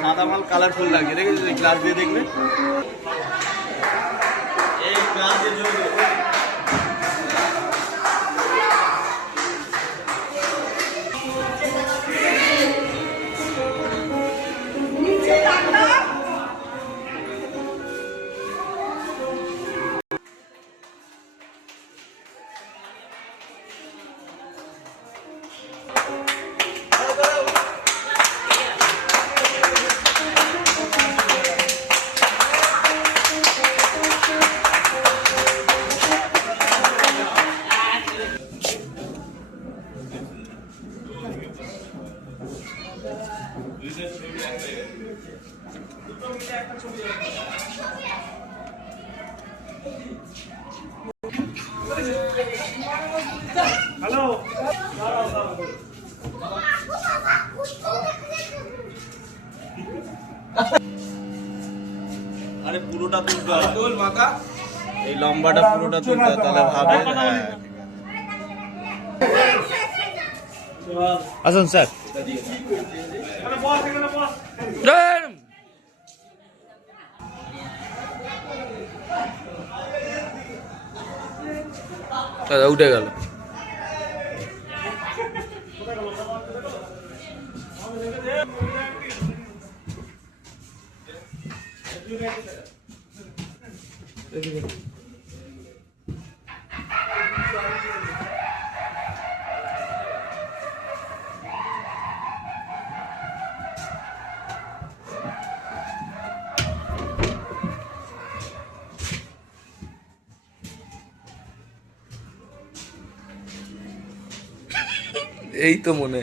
সাদা মাল কালারফুল লাগছে, দেখেছো গ্লাস দিয়ে দেখবে, এই গ্লাস দিয়ে হ্যালো আরে পুরোটা তুল মাথা, এই লম্বাটা পুরোটা তুলতে তাহলে ভাবে। আসুন স্যার, উঠে গেল। এই তো মনে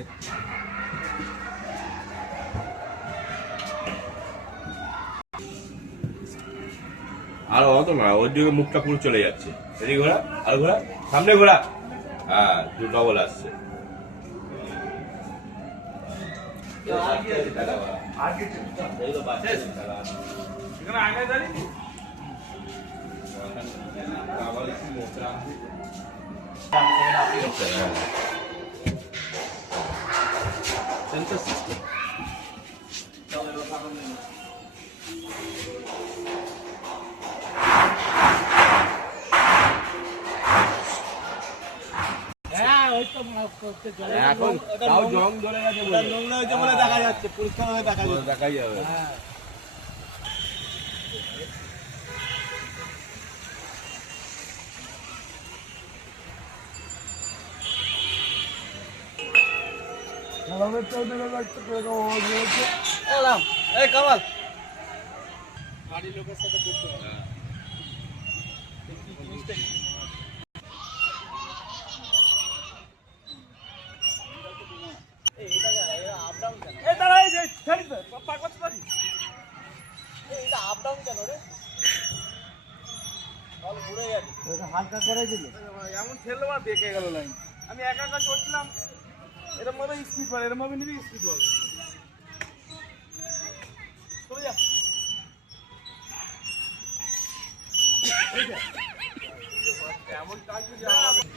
আর অত না, ওর দিকে মুখটা পুরো চলে যাচ্ছে। এদিকে ঘোরা, আর ঘোরা, সামনে ঘোরা। হ্যাঁ, দু ডবল আসছে। এখন তাও জং ধরে গেছে, নোংরা হয়েছে বলে দেখা যাচ্ছে, পরিষ্কার হয়ে দেখাই যাবে। কামাল বাড়ির লোকের সাথে করতে হবে। হালকা করে দিল, এমন ঠেললো আর দেখে গেল লাইন। আমি একা একা চড়ছিলাম, এরকম ভাবে স্পিড পারে, এরকম ভাবে নিবি স্পিড পাবে।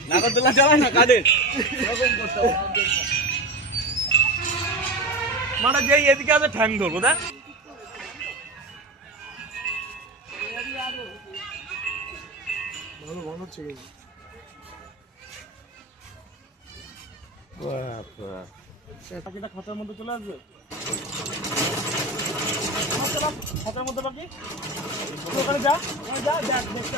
নাগরদোলা চালায় না কাদের মানে যে এদিকে আছে ঠ্যাং ধরবো না। খাতার মধ্যে চলে আসবে, খাতার মধ্যে বাকি ওখানে যা দেখ দেখতে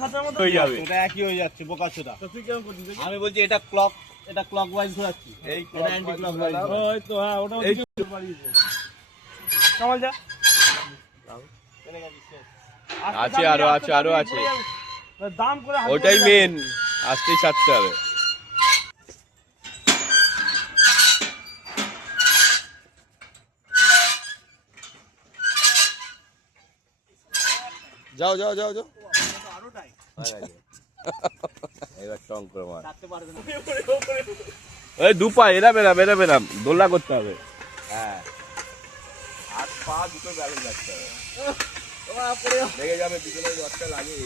খাতার মধ্যে হয়ে যাবে, এটা একই হয়ে যাচ্ছে বোকাচোদা। তুই কেমন করছিস? আমি বলছি এটা ক্লক, এটা ক্লক ওয়াইজ ঘোরাচ্ছি, এই এটা অ্যান্টি ক্লক ওয়াইজ। ওই তো হ্যাঁ, ওটা বাড়িয়েছে। কামাল যা আছে, আরো আছে, দাম করে ওটাই মেন, আসতেই ছাড়তে হবে। যাও এবার টং করে মার, এই দু পা এরা বেরাম দোল্লা করতে হবে। হ্যাঁ, হাত পা দুটো ব্যালেন্স রাখতে হবে, লেগে যাবে পিছনে, দরটা লাগে।